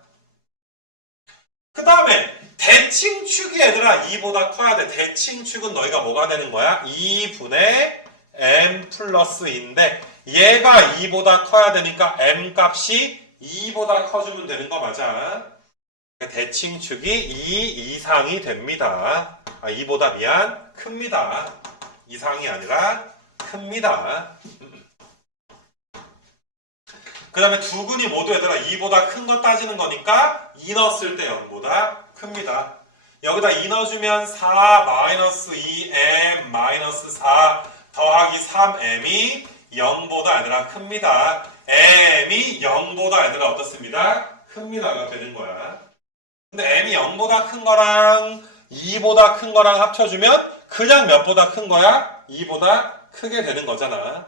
그 다음에 대칭축이 얘들아 2보다 커야 돼. 대칭축은 너희가 뭐가 되는 거야? 2분의 m 플러스 2인데 얘가 2보다 커야 되니까 m 값이 2보다 커주면 되는 거 맞아. 대칭축이 2 이상이 됩니다. 2보다 큽니다. 이상이 아니라 큽니다. 그 다음에 두 근이 모두 얘들아 2보다 큰 거 따지는 거니까 2 넣었을 때 0보다 큽니다. 여기다 2 넣어주면 4-2m-4 더하기 3m이 0보다 얘들아 큽니다. m이 0보다 얘들아 어떻습니다? 큽니다가 되는 거야. 근데 m이 0보다 큰 거랑 2보다 큰 거랑 합쳐주면 그냥 몇보다 큰 거야? 2보다 크게 되는 거잖아.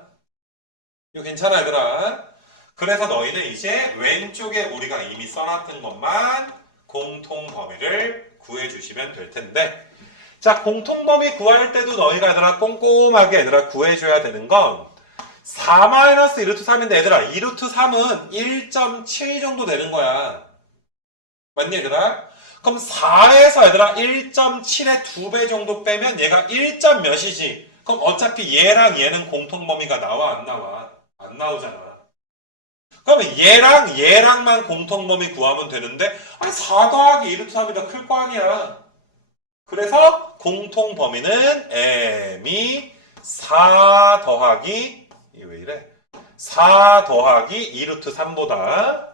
이거 괜찮아 얘들아? 그래서 너희는 이제 왼쪽에 우리가 이미 써놨던 것만 공통범위를 구해주시면 될 텐데 자 공통범위 구할 때도 너희가 얘들아 꼼꼼하게 얘들아 구해줘야 되는 건 4-2루트 3인데 얘들아 2루트 3은 1.7 정도 되는 거야. 맞니 얘들아? 그럼 4에서 얘들아 1.7의 2배 정도 빼면 얘가 1. 몇이지? 그럼 어차피 얘랑 얘는 공통범위가 나와 안 나와? 안 나오잖아. 그러면 얘랑만 공통범위 구하면 되는데 아니 4 더하기 2루트 3이 더 클 거 아니야. 그래서 공통범위는 m이 4 더하기 이게 왜 이래? 4 더하기 2루트 3보다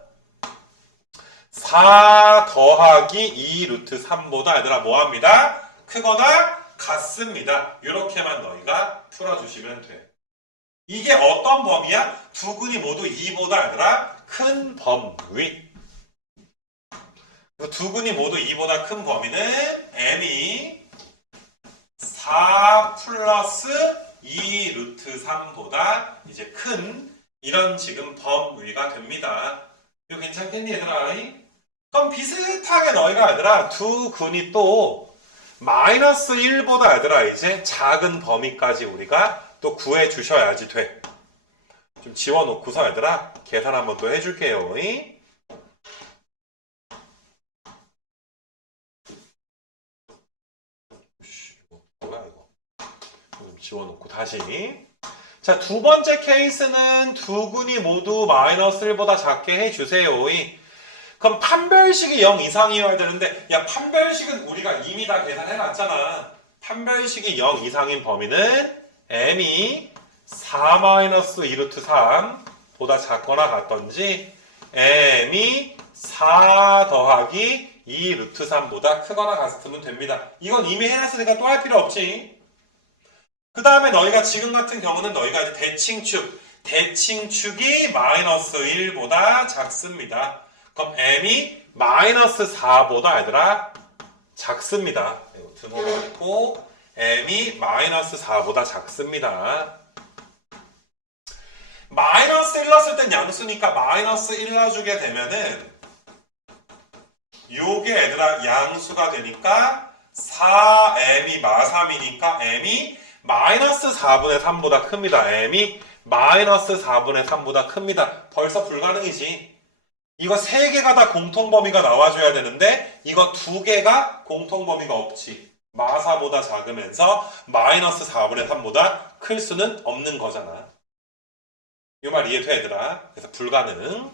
4 더하기 2루트 3보다 얘들아 뭐합니다? 크거나 같습니다. 이렇게만 너희가 풀어주시면 돼. 이게 어떤 범위야? 두 근이 모두 2보다 얘들아 큰 범위. 두 근이 모두 2보다 큰 범위는 m이 4 플러스 2루트 3보다 이제 큰 이런 지금 범위가 됩니다. 이거 괜찮겠니 얘들아? 그럼 비슷하게 너희가 얘들아 두 근이 또 마이너스 1보다 얘들아 이제 작은 범위까지 우리가 또 구해 주셔야지 돼. 좀 지워놓고서 얘들아 계산 한번 또 해줄게요. 뭐야 이거? 좀 지워놓고 다시. 자, 두 번째 케이스는 두 근이 모두 마이너스 1보다 작게 해주세요. 그럼 판별식이 0 이상이어야 되는데 야 판별식은 우리가 이미 다 계산해놨잖아. 판별식이 0 이상인 범위는 m이 4-2루트 3보다 작거나 같던지 m이 4 더하기 2루트 3보다 크거나 같으면 됩니다. 이건 이미 해놨으니까 또 할 필요 없지. 그 다음에 너희가 지금 같은 경우는 너희가 이제 대칭축이 마이너스 1보다 작습니다. 그럼 m이 마이너스 4보다 얘들아 작습니다. 등호가 있고 m이 마이너스 4보다 작습니다. 마이너스 1 넣었을 땐 양수니까 마이너스 1 넣어주게 되면은 요게 얘들아 양수가 되니까 4m이 마3이니까 m이 마이너스 4분의 3보다 큽니다. m이 마이너스 4분의 3보다 큽니다. 벌써 불가능이지. 이거 3개가 다 공통범위가 나와줘야 되는데 이거 2개가 공통범위가 없지. 마4보다 작으면서 마이너스 4분의 3보다 클 수는 없는 거잖아. 이 말 이해돼 얘들아? 그래서 불가능.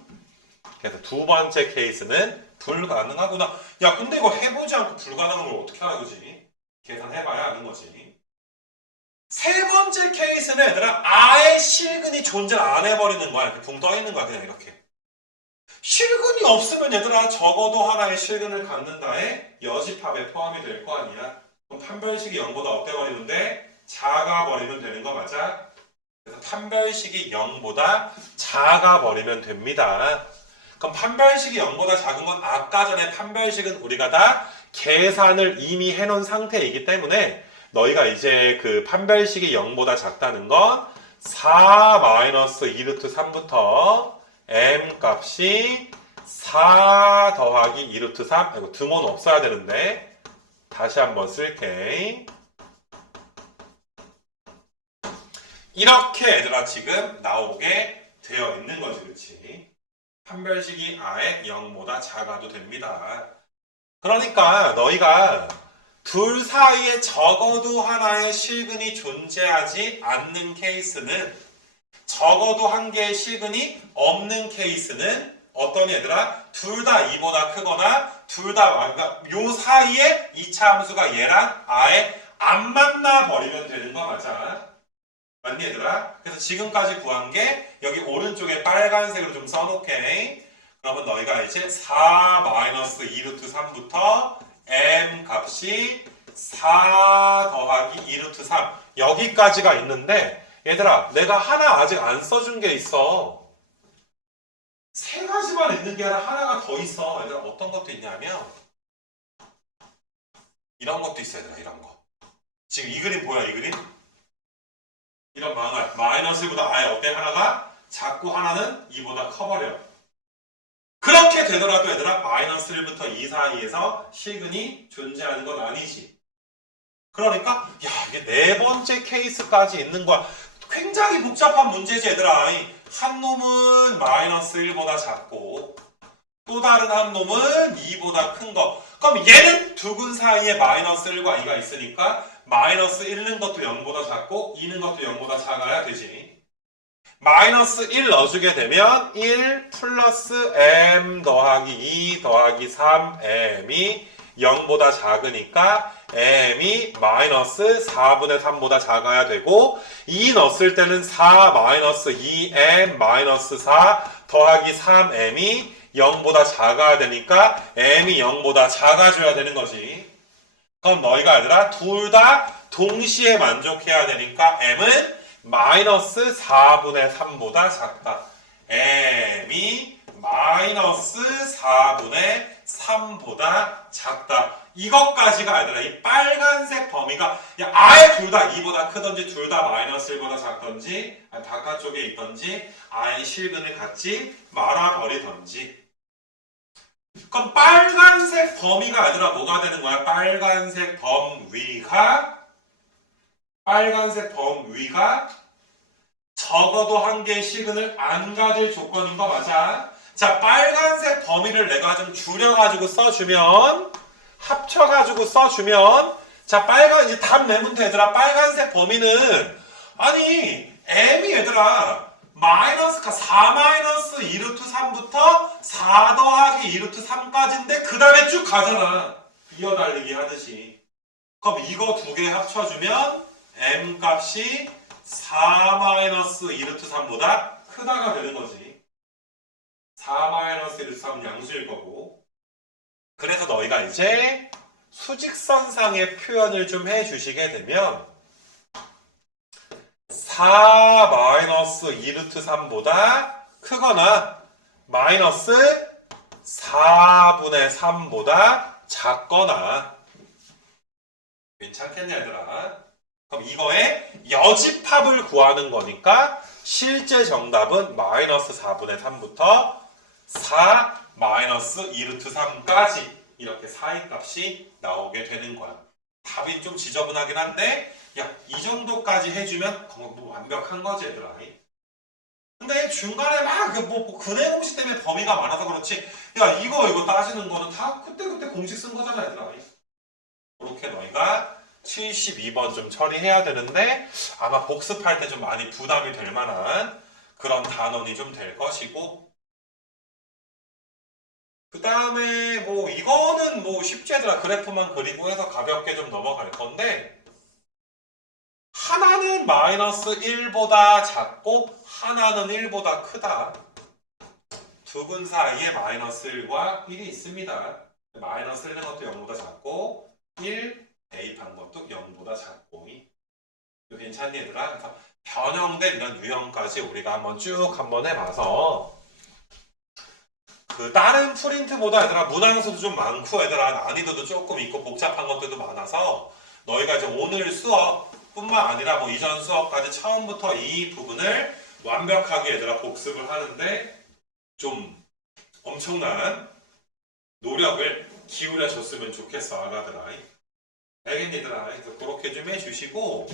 그래서 두 번째 케이스는 불가능하구나. 야 근데 이거 해보지 않고 불가능한 걸 어떻게 알아 그지? 계산해봐야 아는 거지. 세 번째 케이스는 얘들아 아예 실근이 존재 안 해버리는 거야. 이렇게 붕 떠있는 거야 그냥 이렇게. 실근이 없으면 얘들아 적어도 하나의 실근을 갖는다에 여집합에 포함이 될 거 아니야. 그럼 판별식이 0보다 어때버리면 돼? 작아버리면 되는 거 맞아? 그래서 판별식이 0보다 작아버리면 됩니다. 그럼 판별식이 0보다 작은 건 아까 전에 판별식은 우리가 다 계산을 이미 해놓은 상태이기 때문에 너희가 이제 그 판별식이 0보다 작다는 건 4-2루트 3부터 m 값이 4 더하기 2루트 3 이거 등호는 없어야 되는데 다시 한번 쓸게. 이렇게 얘들아 지금 나오게 되어 있는 거지 그치? 판별식이 아예 0보다 작아도 됩니다. 그러니까 너희가 둘 사이에 적어도 하나의 실근이 존재하지 않는 케이스는 적어도 한 개의 실근이 없는 케이스는 어떤 얘들아? 둘 다 2보다 크거나 둘 다 그러니까 요 사이에 2차 함수가 얘랑 아예 안 만나 버리면 되는 거 맞아? 맞니 얘들아? 그래서 지금까지 구한 게 여기 오른쪽에 빨간색으로 좀 써놓게. 그러면 너희가 이제 4-2루트 3부터 m 값이 4 더하기 2루트 3 여기까지가 있는데 얘들아 내가 하나 아직 안 써준 게 있어. 세 가지만 있는 게 아니라 하나가 더 있어. 얘들아 어떤 것도 있냐면 이런 것도 있어 얘들아 이런 거. 지금 이 그림 보여 이 그림? 이런 망할 마이너스 1보다 아예 어때? 하나가 작고 하나는 2보다 커버려. 그렇게 되더라도 얘들아 마이너스 1부터 2 사이에서 실근이 존재하는 건 아니지. 그러니까 야 이게 네 번째 케이스까지 있는 거야. 굉장히 복잡한 문제지 얘들아. 한 놈은 마이너스 1보다 작고 또 다른 한 놈은 2보다 큰 거. 그럼 얘는 두 근 사이에 마이너스 1과 2가 있으니까 마이너스 1는 것도 0보다 작고 2는 것도 0보다 작아야 되지. 마이너스 1 넣어주게 되면 1 플러스 m 더하기 2 더하기 3m이 0보다 작으니까 m이 마이너스 4분의 3보다 작아야 되고 2 넣었을 때는 4 마이너스 2m 마이너스 4 더하기 3m이 0보다 작아야 되니까 m이 0보다 작아져야 되는 거지. 그럼 너희가 얘들아 둘 다 동시에 만족해야 되니까 m은 마이너스 4분의 3보다 작다. m이 마이너스 4분의 3보다 작다. 이것까지가 얘들아 이 빨간색 범위가 야, 아예 둘 다 2보다 크던지 둘 다 마이너스 1보다 작던지 바깥쪽에 있던지 아예 실근을 갖지 말아버리던지. 그럼 빨간색 범위가 얘들아 뭐가 되는 거야? 빨간색 범위가 적어도 한 개의 실근을 안 가질 조건인 거 맞아? 자, 빨간색 범위를 내가 좀 줄여가지고 써주면 합쳐가지고 써주면 자, 이제 답 내면 돼 얘들아. 빨간색 범위는 아니 m이 얘들아 마이너스가 4 마이너스 2루트 3부터 4 더하기 2루트 3까지인데 그 다음에 쭉 가잖아. 이어달리기 하듯이. 그럼 이거 두 개 합쳐주면 m 값이 4 마이너스 2루트 3보다 크다가 되는 거지. 4 마이너스 2루트 3은 양수일 거고. 그래서 너희가 이제 수직선상의 표현을 좀 해주시게 되면 4 마이너스 2루트 3보다 크거나 마이너스 4분의 3보다 작거나 괜찮겠냐 얘들아? 그럼 이거의 여집합을 구하는 거니까 실제 정답은 마이너스 4분의 3부터 4 마이너스 2루트 3까지 이렇게 4인 값이 나오게 되는 거야. 답이 좀 지저분하긴 한데 야, 이 정도까지 해주면 뭐 완벽한 거지 얘들아. 근데 중간에 막 근해 공식 때문에 범위가 많아서 그렇지 야 이거 따지는 거는 다 그때그때 공식 쓴 거잖아 얘들아. 이렇게 너희가 72번 좀 처리해야 되는데 아마 복습할 때 좀 많이 부담이 될 만한 그런 단원이 좀 될 것이고 그 다음에 뭐 이거는 뭐 쉽지 얘들아. 그래프만 그리고 해서 가볍게 좀 넘어갈 건데 하나는 마이너스 1보다 작고 하나는 1보다 크다. 두 근 사이에 마이너스 1과 1이 있습니다. 마이너스 1는 것도 0보다 작고 1 대입한 것도 0보다 작고 이거 괜찮니 얘들아? 그래서 변형된 이런 유형까지 우리가 한번 해봐서 그 다른 프린트보다 얘들아 문항수도 좀 많고 얘들아 난이도도 조금 있고 복잡한 것들도 많아서 너희가 이제 오늘 수업뿐만 아니라 뭐 이전 수업까지 처음부터 이 부분을 완벽하게 얘들아 복습을 하는데 좀 엄청난 노력을 기울여 줬으면 좋겠어 아가들아. 알겠니 얘들아? 그래서 그렇게 좀 해주시고